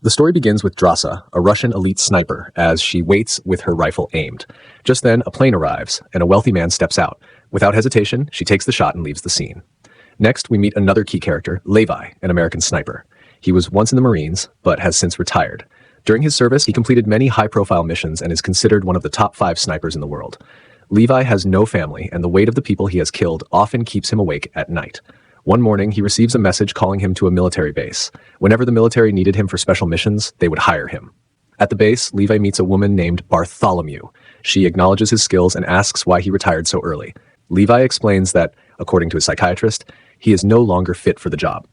The story begins with Drasa, a Russian elite sniper, as she waits with her rifle aimed. Just then, a plane arrives, and a wealthy man steps out. Without hesitation, she takes the shot and leaves the scene. Next, we meet another key character, Levi, an American sniper. He was once in the Marines, but has since retired. During his service, he completed many high-profile missions and is considered one of the top 5 snipers in the world. Levi has no family, and the weight of the people he has killed often keeps him awake at night. One morning, he receives a message calling him to a military base. Whenever the military needed him for special missions, they would hire him. At the base, Levi meets a woman named Bartholomew. She acknowledges his skills and asks why he retired so early. Levi explains that, according to his psychiatrist, he is no longer fit for the job.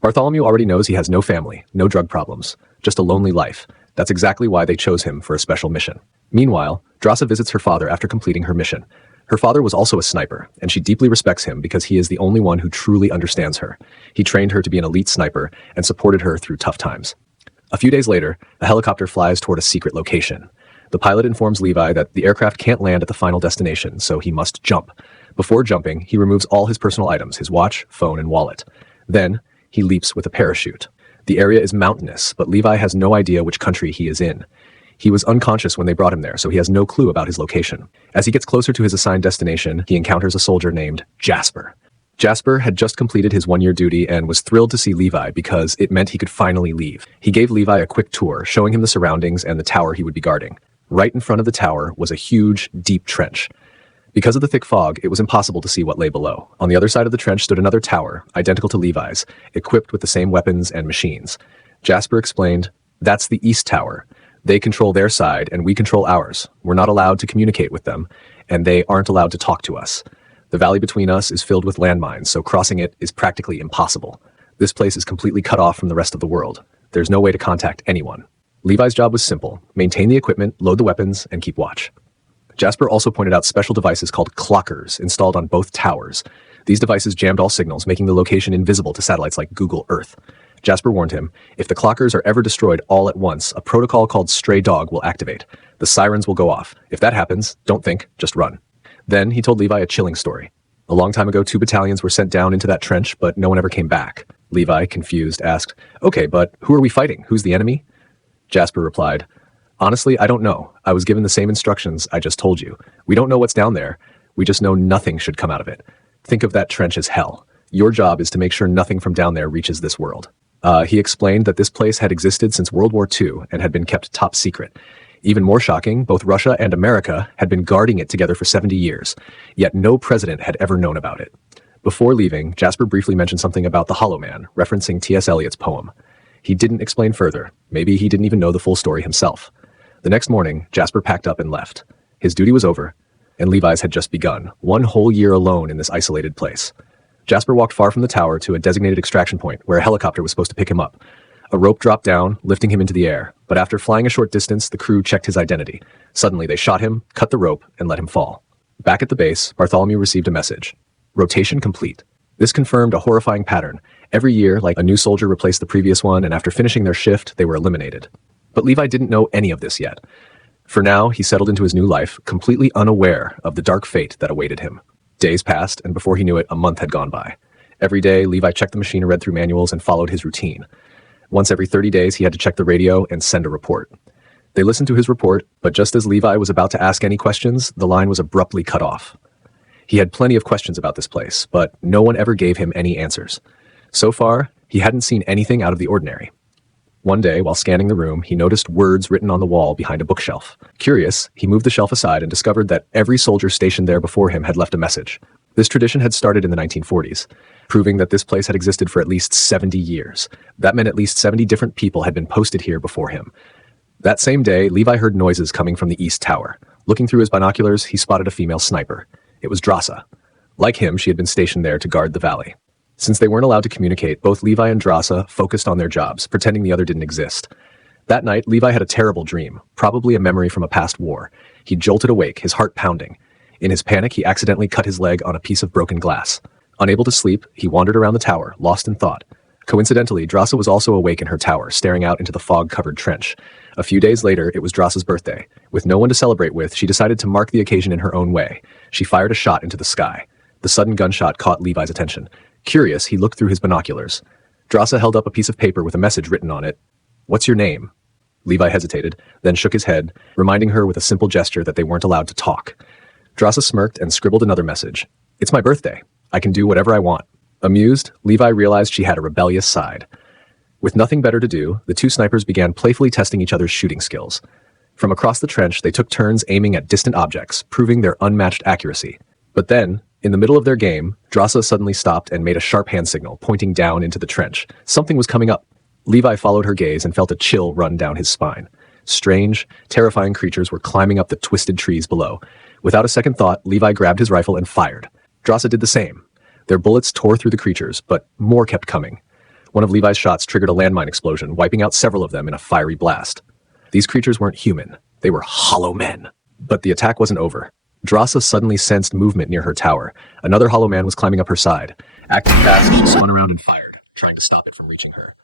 Bartholomew already knows he has no family, no drug problems, just a lonely life. That's exactly why they chose him for a special mission. Meanwhile, Drasa visits her father after completing her mission. Her father was also a sniper, and she deeply respects him because he is the only one who truly understands her. He trained her to be an elite sniper and supported her through tough times. A few days later, a helicopter flies toward a secret location. The pilot informs Levi that the aircraft can't land at the final destination, so he must jump. Before jumping, he removes all his personal items, his watch, phone, and wallet. Then, he leaps with a parachute. The area is mountainous, but Levi has no idea which country he is in. He was unconscious when they brought him there, so he has no clue about his location. As he gets closer to his assigned destination, he encounters a soldier named Jasper. Jasper had just completed his 1-year duty and was thrilled to see Levi because it meant he could finally leave. He gave Levi a quick tour, showing him the surroundings and the tower he would be guarding. Right in front of the tower was a huge, deep trench. Because of the thick fog, it was impossible to see what lay below. On the other side of the trench stood another tower, identical to Levi's, equipped with the same weapons and machines. Jasper explained, "That's the East Tower. They control their side, and we control ours. We're not allowed to communicate with them, and they aren't allowed to talk to us. The valley between us is filled with landmines, so crossing it is practically impossible. This place is completely cut off from the rest of the world. There's no way to contact anyone." Levi's job was simple: maintain the equipment, load the weapons, and keep watch. Jasper also pointed out special devices called clockers installed on both towers. These devices jammed all signals, making the location invisible to satellites like Google Earth. Jasper warned him, if the clockers are ever destroyed all at once, a protocol called Stray Dog will activate. The sirens will go off. If that happens, don't think, just run. Then he told Levi a chilling story. A long time ago, 2 battalions were sent down into that trench, but no one ever came back. Levi, confused, asked, "Okay, but who are we fighting? Who's the enemy?" Jasper replied, "Honestly, I don't know. I was given the same instructions I just told you. We don't know what's down there. We just know nothing should come out of it. Think of that trench as hell. Your job is to make sure nothing from down there reaches this world." He explained that this place had existed since World War II and had been kept top secret. Even more shocking, both Russia and America had been guarding it together for 70 years, yet no president had ever known about it. Before leaving, Jasper briefly mentioned something about the Hollow Man, referencing T.S. Eliot's poem. He didn't explain further. Maybe he didn't even know the full story himself. The next morning, Jasper packed up and left. His duty was over, and Levi's had just begun, 1 whole year alone in this isolated place. Jasper walked far from the tower to a designated extraction point where a helicopter was supposed to pick him up. A rope dropped down, lifting him into the air, but after flying a short distance, the crew checked his identity. Suddenly, they shot him, cut the rope, and let him fall. Back at the base, Bartholomew received a message. Rotation complete. This confirmed a horrifying pattern. Every year, like a new soldier replaced the previous one, and after finishing their shift, they were eliminated. But Levi didn't know any of this yet. For now, he settled into his new life, completely unaware of the dark fate that awaited him. Days passed, and before he knew it, a month had gone by. Every day, Levi checked the machine, read through manuals, and followed his routine. Once every 30 days, he had to check the radio and send a report. They listened to his report, but just as Levi was about to ask any questions, the line was abruptly cut off. He had plenty of questions about this place, but no one ever gave him any answers. So far, he hadn't seen anything out of the ordinary. One day, while scanning the room, he noticed words written on the wall behind a bookshelf. Curious, he moved the shelf aside and discovered that every soldier stationed there before him had left a message. This tradition had started in the 1940s, proving that this place had existed for at least 70 years. That meant at least 70 different people had been posted here before him. That same day, Levi heard noises coming from the East Tower. Looking through his binoculars, he spotted a female sniper. It was Drasa. Like him, she had been stationed there to guard the valley. Since they weren't allowed to communicate, both Levi and Drasa focused on their jobs, pretending the other didn't exist. That night, Levi had a terrible dream, probably a memory from a past war. He jolted awake, his heart pounding. In his panic, he accidentally cut his leg on a piece of broken glass. Unable to sleep, he wandered around the tower, lost in thought. Coincidentally, Drasa was also awake in her tower, staring out into the fog-covered trench. A few days later, it was Drasa's birthday. With no one to celebrate with, she decided to mark the occasion in her own way. She fired a shot into the sky. The sudden gunshot caught Levi's attention. Curious, he looked through his binoculars. Drasa held up a piece of paper with a message written on it. "What's your name?" Levi hesitated, then shook his head, reminding her with a simple gesture that they weren't allowed to talk. Drasa smirked and scribbled another message. "It's my birthday. I can do whatever I want." Amused, Levi realized she had a rebellious side. With nothing better to do, the two snipers began playfully testing each other's shooting skills. From across the trench, they took turns aiming at distant objects, proving their unmatched accuracy. But then, in the middle of their game, Drasa suddenly stopped and made a sharp hand signal, pointing down into the trench. Something was coming up. Levi followed her gaze and felt a chill run down his spine. Strange, terrifying creatures were climbing up the twisted trees below. Without a second thought, Levi grabbed his rifle and fired. Drasa did the same. Their bullets tore through the creatures, but more kept coming. One of Levi's shots triggered a landmine explosion, wiping out several of them in a fiery blast. These creatures weren't human. They were hollow men. But the attack wasn't over. Drasa suddenly sensed movement near her tower. Another hollow man was climbing up her side. Acting fast, she spun around and fired, trying to stop it from reaching her.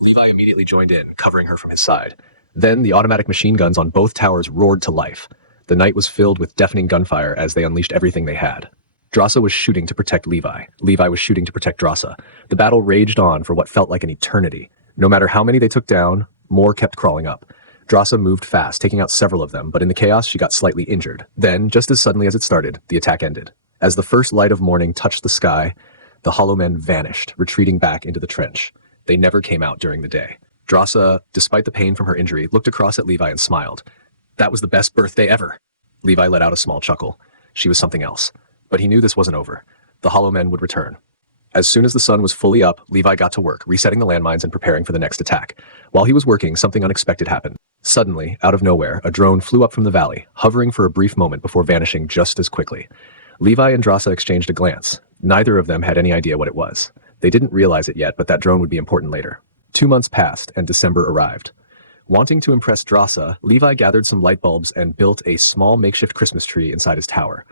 Levi immediately joined in, covering her from his side. Then the automatic machine guns on both towers roared to life. The night was filled with deafening gunfire as they unleashed everything they had. Drasa was shooting to protect Levi. Levi was shooting to protect Drasa. The battle raged on for what felt like an eternity. No matter how many they took down, more kept crawling up. Drasa moved fast, taking out several of them, but in the chaos she got slightly injured. Then, just as suddenly as it started, the attack ended. As the first light of morning touched the sky, the hollow men vanished, retreating back into the trench. They never came out during the day. Drasa, despite the pain from her injury, looked across at Levi and smiled. "That was the best birthday ever." Levi let out a small chuckle. She was something else. But he knew this wasn't over. The hollow men would return. As soon as the sun was fully up, Levi got to work, resetting the landmines and preparing for the next attack. While he was working, something unexpected happened. Suddenly, out of nowhere, a drone flew up from the valley, hovering for a brief moment before vanishing just as quickly. Levi and Drasa exchanged a glance. Neither of them had any idea what it was. They didn't realize it yet, but that drone would be important later. 2 months passed, and December arrived. Wanting to impress Drasa, Levi gathered some light bulbs and built a small makeshift Christmas tree inside his tower.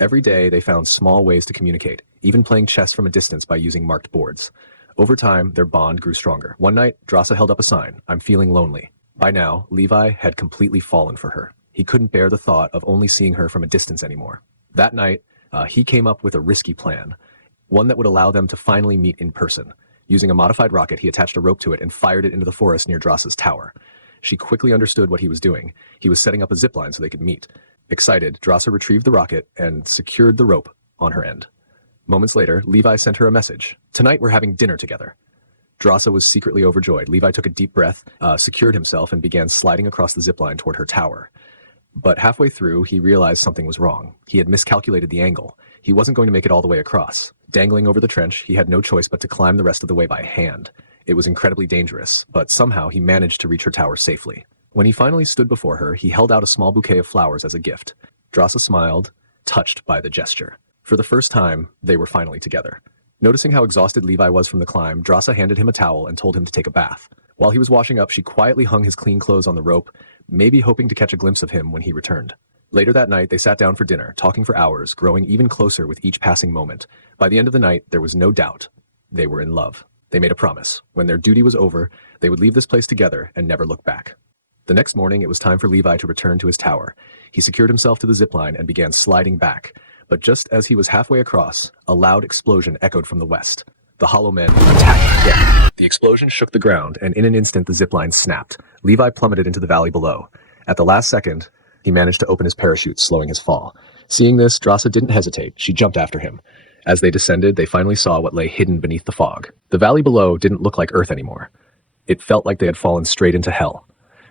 Every day, they found small ways to communicate, even playing chess from a distance by using marked boards. Over time, their bond grew stronger. One night, Drasa held up a sign, "I'm feeling lonely." By now, Levi had completely fallen for her. He couldn't bear the thought of only seeing her from a distance anymore. That night, he came up with a risky plan, one that would allow them to finally meet in person. Using a modified rocket, he attached a rope to it and fired it into the forest near Drasa's tower. She quickly understood what he was doing. He was setting up a zipline so they could meet. Excited, Drasa retrieved the rocket and secured the rope on her end. Moments later, Levi sent her a message. "Tonight we're having dinner together." Drasa was secretly overjoyed. Levi took a deep breath, secured himself, and began sliding across the zipline toward her tower. But halfway through, he realized something was wrong. He had miscalculated the angle. He wasn't going to make it all the way across. Dangling over the trench, he had no choice but to climb the rest of the way by hand. It was incredibly dangerous, but somehow he managed to reach her tower safely. When he finally stood before her, he held out a small bouquet of flowers as a gift. Drasa smiled, touched by the gesture. For the first time, they were finally together. Noticing how exhausted Levi was from the climb, Drasa handed him a towel and told him to take a bath. While he was washing up, she quietly hung his clean clothes on the rope, maybe hoping to catch a glimpse of him when he returned. Later that night, they sat down for dinner, talking for hours, growing even closer with each passing moment. By the end of the night, there was no doubt. They were in love. They made a promise. When their duty was over, they would leave this place together and never look back. The next morning, it was time for Levi to return to his tower. He secured himself to the zipline and began sliding back. But just as he was halfway across, a loud explosion echoed from the west. The hollow men attacked again. The explosion shook the ground, and in an instant the zipline snapped. Levi plummeted into the valley below. At the last second, he managed to open his parachute, slowing his fall. Seeing this, Drasa didn't hesitate. She jumped after him. As they descended, they finally saw what lay hidden beneath the fog. The valley below didn't look like Earth anymore. It felt like they had fallen straight into hell.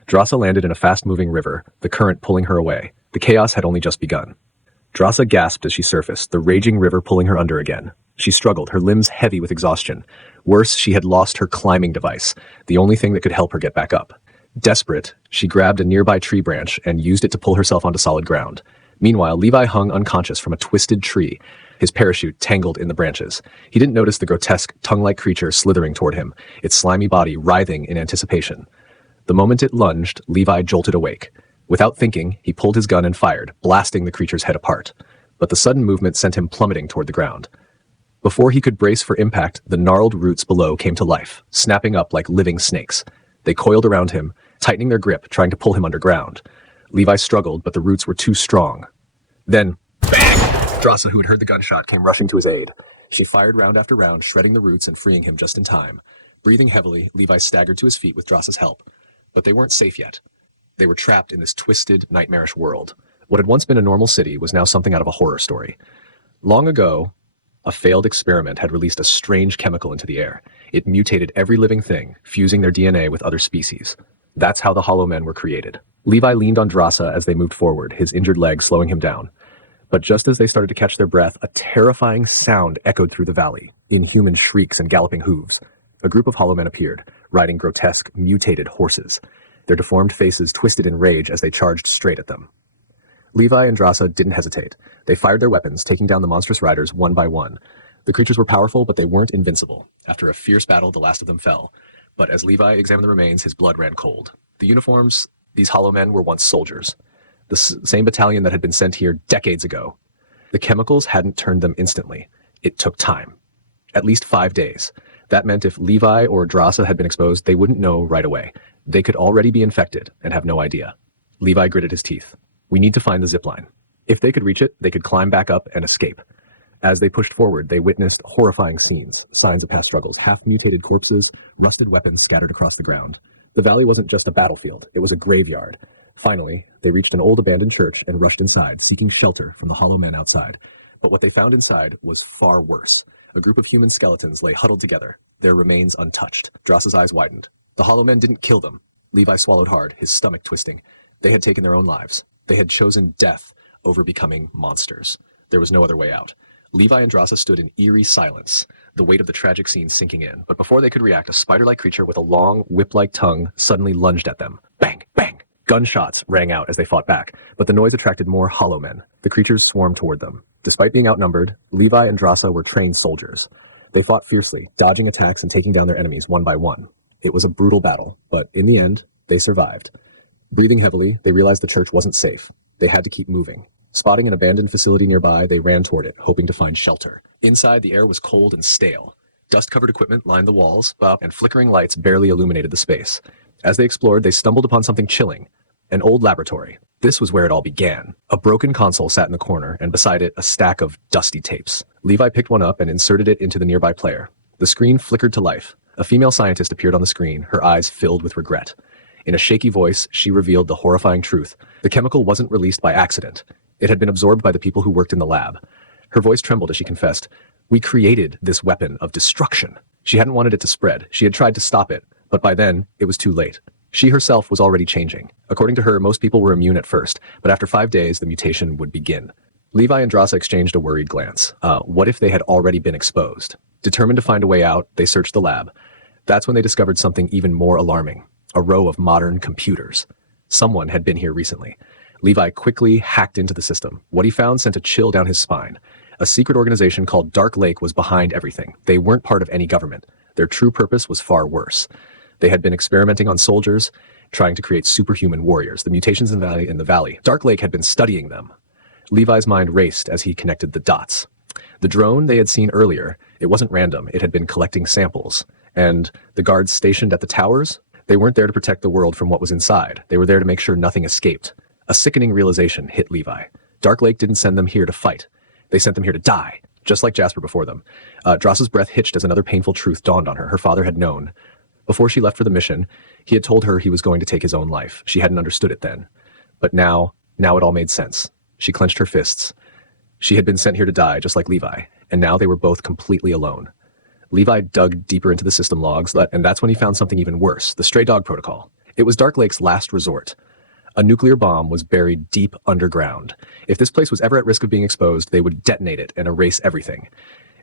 Drasa landed in a fast-moving river, the current pulling her away. The chaos had only just begun. Drasa gasped as she surfaced, the raging river pulling her under again. She struggled, her limbs heavy with exhaustion. Worse, she had lost her climbing device, the only thing that could help her get back up. Desperate, she grabbed a nearby tree branch and used it to pull herself onto solid ground. Meanwhile, Levi hung unconscious from a twisted tree, his parachute tangled in the branches. He didn't notice the grotesque, tongue-like creature slithering toward him, its slimy body writhing in anticipation. The moment it lunged, Levi jolted awake. Without thinking, he pulled his gun and fired, blasting the creature's head apart. But the sudden movement sent him plummeting toward the ground. Before he could brace for impact, the gnarled roots below came to life, snapping up like living snakes. They coiled around him, tightening their grip, trying to pull him underground. Levi struggled, but the roots were too strong. Then, bang! Drasa, who had heard the gunshot, came rushing to his aid. She fired round after round, shredding the roots and freeing him just in time. Breathing heavily, Levi staggered to his feet with Drasa's help. But they weren't safe yet. They were trapped in this twisted, nightmarish world. What had once been a normal city was now something out of a horror story. Long ago, a failed experiment had released a strange chemical into the air. It mutated every living thing, fusing their DNA with other species. That's how the Hollow Men were created. Levi leaned on Drasa as they moved forward, his injured leg slowing him down. But just as they started to catch their breath, a terrifying sound echoed through the valley, inhuman shrieks and galloping hooves. A group of Hollow Men appeared, riding grotesque, mutated horses, their deformed faces twisted in rage as they charged straight at them. Levi and Drasa didn't hesitate. They fired their weapons, taking down the monstrous riders one by one. The creatures were powerful, but they weren't invincible. After a fierce battle, the last of them fell. But as Levi examined the remains, his blood ran cold. The uniforms, these Hollow Men were once soldiers. The same battalion that had been sent here decades ago. The chemicals hadn't turned them instantly. It took time. At least 5 days. That meant if Levi or Drasa had been exposed, they wouldn't know right away. They could already be infected and have no idea. Levi gritted his teeth. We need to find the zipline. If they could reach it, they could climb back up and escape. As they pushed forward, they witnessed horrifying scenes, signs of past struggles, half-mutated corpses, rusted weapons scattered across the ground. The valley wasn't just a battlefield, it was a graveyard. Finally, they reached an old abandoned church and rushed inside, seeking shelter from the Hollow Men outside. But what they found inside was far worse. A group of human skeletons lay huddled together, their remains untouched. Drasa's eyes widened. The Hollow Men didn't kill them. Levi swallowed hard, his stomach twisting. They had taken their own lives. They had chosen death over becoming monsters. There was no other way out. Levi and Drasa stood in eerie silence, the weight of the tragic scene sinking in. But before they could react, a spider-like creature with a long, whip-like tongue suddenly lunged at them. Bang! Bang! Gunshots rang out as they fought back, but the noise attracted more Hollow Men. The creatures swarmed toward them. Despite being outnumbered, Levi and Drasa were trained soldiers. They fought fiercely, dodging attacks and taking down their enemies one by one. It was a brutal battle, but in the end, they survived. Breathing heavily, they realized the church wasn't safe. They had to keep moving. Spotting an abandoned facility nearby, they ran toward it, hoping to find shelter. Inside, the air was cold and stale. Dust-covered equipment lined the walls, and flickering lights barely illuminated the space. As they explored, they stumbled upon something chilling. An old laboratory. This was where it all began. A broken console sat in the corner, and beside it, a stack of dusty tapes. Levi picked one up and inserted it into the nearby player. The screen flickered to life. A female scientist appeared on the screen, her eyes filled with regret. In a shaky voice, she revealed the horrifying truth. The chemical wasn't released by accident. It had been absorbed by the people who worked in the lab. Her voice trembled as she confessed, "We created this weapon of destruction." She hadn't wanted it to spread. She had tried to stop it, but by then, it was too late. She herself was already changing. According to her, most people were immune at first, but after 5 days, the mutation would begin. Levi and Drasa exchanged a worried glance. What if they had already been exposed? Determined to find a way out, they searched the lab. That's when they discovered something even more alarming. A row of modern computers. Someone had been here recently. Levi quickly hacked into the system. What he found sent a chill down his spine. A secret organization called Dark Lake was behind everything. They weren't part of any government. Their true purpose was far worse. They had been experimenting on soldiers, trying to create superhuman warriors. The mutations in the valley. Dark Lake had been studying them. Levi's mind raced as he connected the dots. The drone they had seen earlier, it wasn't random. It had been collecting samples. And the guards stationed at the towers, they weren't there to protect the world from what was inside. They were there to make sure nothing escaped. A sickening realization hit Levi. Dark Lake didn't send them here to fight. They sent them here to die, just like Jasper before them. Drasa's breath hitched as another painful truth dawned on her. Her father had known. Before she left for the mission, he had told her he was going to take his own life. She hadn't understood it then. But now it all made sense. She clenched her fists. She had been sent here to die, just like Levi, and now they were both completely alone. Levi dug deeper into the system logs, and that's when he found something even worse, the stray dog protocol. It was Dark Lake's last resort. A nuclear bomb was buried deep underground. If this place was ever at risk of being exposed, they would detonate it and erase everything.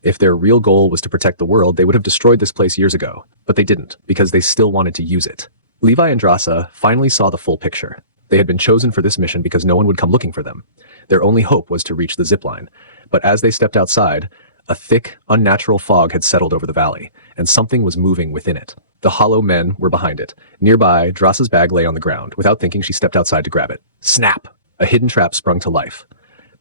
If their real goal was to protect the world, they would have destroyed this place years ago. But they didn't, because they still wanted to use it. Levi and Drasa finally saw the full picture. They had been chosen for this mission because no one would come looking for them. Their only hope was to reach the zipline. But as they stepped outside, a thick, unnatural fog had settled over the valley, and something was moving within it. The Hollow Men were behind it. Nearby, Drasa's bag lay on the ground. Without thinking, she stepped outside to grab it. Snap! A hidden trap sprung to life.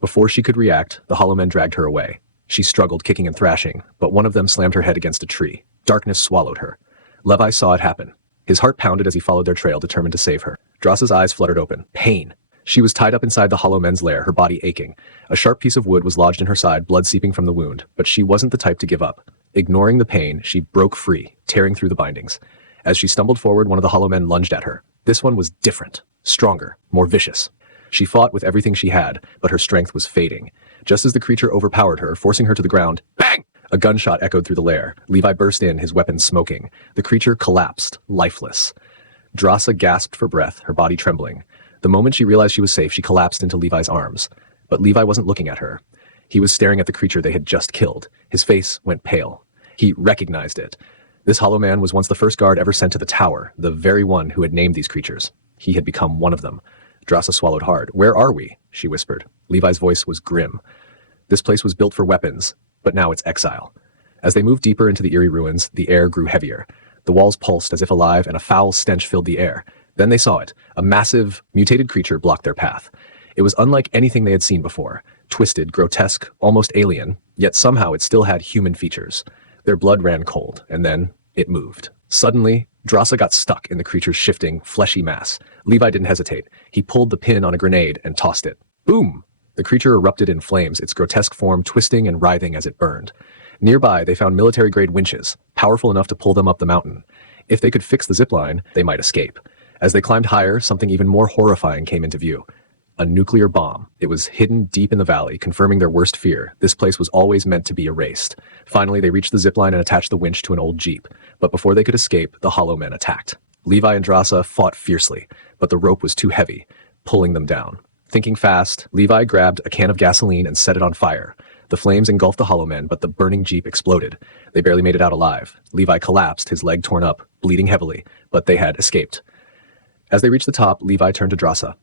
Before she could react, the Hollow Men dragged her away. She struggled, kicking and thrashing, but one of them slammed her head against a tree. Darkness swallowed her. Levi saw it happen. His heart pounded as he followed their trail, determined to save her. Drasa's eyes fluttered open. Pain. She was tied up inside the Hollow Men's lair, her body aching. A sharp piece of wood was lodged in her side, blood seeping from the wound, but she wasn't the type to give up. Ignoring the pain, she broke free, tearing through the bindings. As she stumbled forward, one of the Hollow Men lunged at her. This one was different, stronger, more vicious. She fought with everything she had, but her strength was fading. Just as the creature overpowered her, forcing her to the ground, bang! A gunshot echoed through the lair. Levi burst in, his weapon smoking. The creature collapsed, lifeless. Drasa gasped for breath, her body trembling. The moment she realized she was safe, she collapsed into Levi's arms. But Levi wasn't looking at her. He was staring at the creature they had just killed. His face went pale. He recognized it. This hollow man was once the first guard ever sent to the tower, the very one who had named these creatures. He had become one of them. Drasa swallowed hard. "Where are we?" she whispered. Levi's voice was grim. This place was built for weapons, but now it's exile. As they moved deeper into the eerie ruins, the air grew heavier. The walls pulsed as if alive, and a foul stench filled the air. Then they saw it. A massive, mutated creature blocked their path. It was unlike anything they had seen before. Twisted, grotesque, almost alien, yet somehow it still had human features. Their blood ran cold, and then it moved. Suddenly, Drasa got stuck in the creature's shifting, fleshy mass. Levi didn't hesitate. He pulled the pin on a grenade and tossed it. Boom! The creature erupted in flames, its grotesque form twisting and writhing as it burned. Nearby, they found military-grade winches, powerful enough to pull them up the mountain. If they could fix the zipline, they might escape. As they climbed higher, something even more horrifying came into view. A nuclear bomb. It was hidden deep in the valley, confirming their worst fear. This place was always meant to be erased. Finally, they reached the zipline and attached the winch to an old jeep. But before they could escape, the hollow men attacked. Levi and Drasa fought fiercely, but the rope was too heavy, pulling them down. Thinking fast, Levi grabbed a can of gasoline and set it on fire. The flames engulfed the hollow men, but the burning jeep exploded. They barely made it out alive. Levi collapsed, his leg torn up, bleeding heavily, but they had escaped. As they reached the top, Levi turned to Drasa.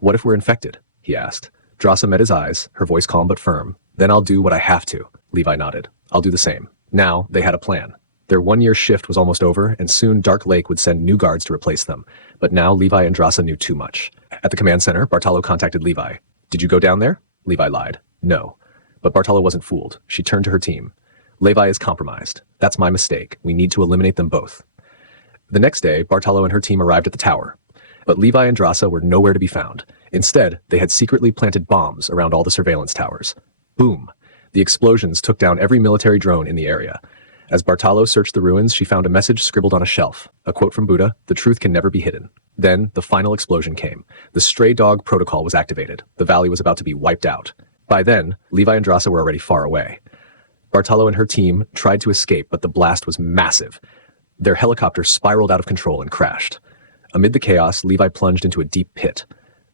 "What if we're infected?" he asked. Drasa met his eyes, her voice calm but firm. "Then I'll do what I have to." Levi nodded. "I'll do the same." Now, they had a plan. Their one-year shift was almost over, and soon Dark Lake would send new guards to replace them. But now Levi and Drasa knew too much. At the command center, Bartolo contacted Levi. "Did you go down there?" Levi lied. "No." But Bartolo wasn't fooled. She turned to her team. "Levi is compromised. That's my mistake. We need to eliminate them both." The next day, Bartolo and her team arrived at the tower. But Levi and Drasa were nowhere to be found. Instead, they had secretly planted bombs around all the surveillance towers. Boom! The explosions took down every military drone in the area. As Bartolo searched the ruins, she found a message scribbled on a shelf. A quote from Buddha: "The truth can never be hidden." Then, the final explosion came. The stray dog protocol was activated. The valley was about to be wiped out. By then, Levi and Drasa were already far away. Bartolo and her team tried to escape, but the blast was massive. Their helicopter spiraled out of control and crashed. Amid the chaos, Levi plunged into a deep pit.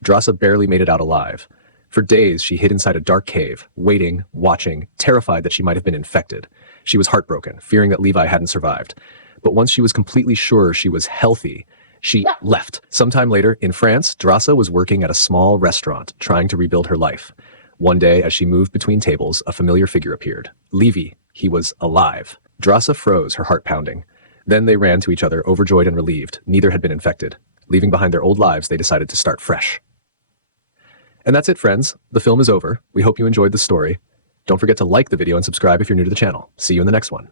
Drasa barely made it out alive. For days, she hid inside a dark cave, waiting, watching, terrified that she might have been infected. She was heartbroken, fearing that Levi hadn't survived. But once she was completely sure she was healthy, she left. Sometime later, in France, Drasa was working at a small restaurant, trying to rebuild her life. One day, as she moved between tables, a familiar figure appeared. Levi. He was alive. Drasa froze, her heart pounding. Then they ran to each other, overjoyed and relieved. Neither had been infected. Leaving behind their old lives, they decided to start fresh. And that's it, friends. The film is over. We hope you enjoyed the story. Don't forget to like the video and subscribe if you're new to the channel. See you in the next one.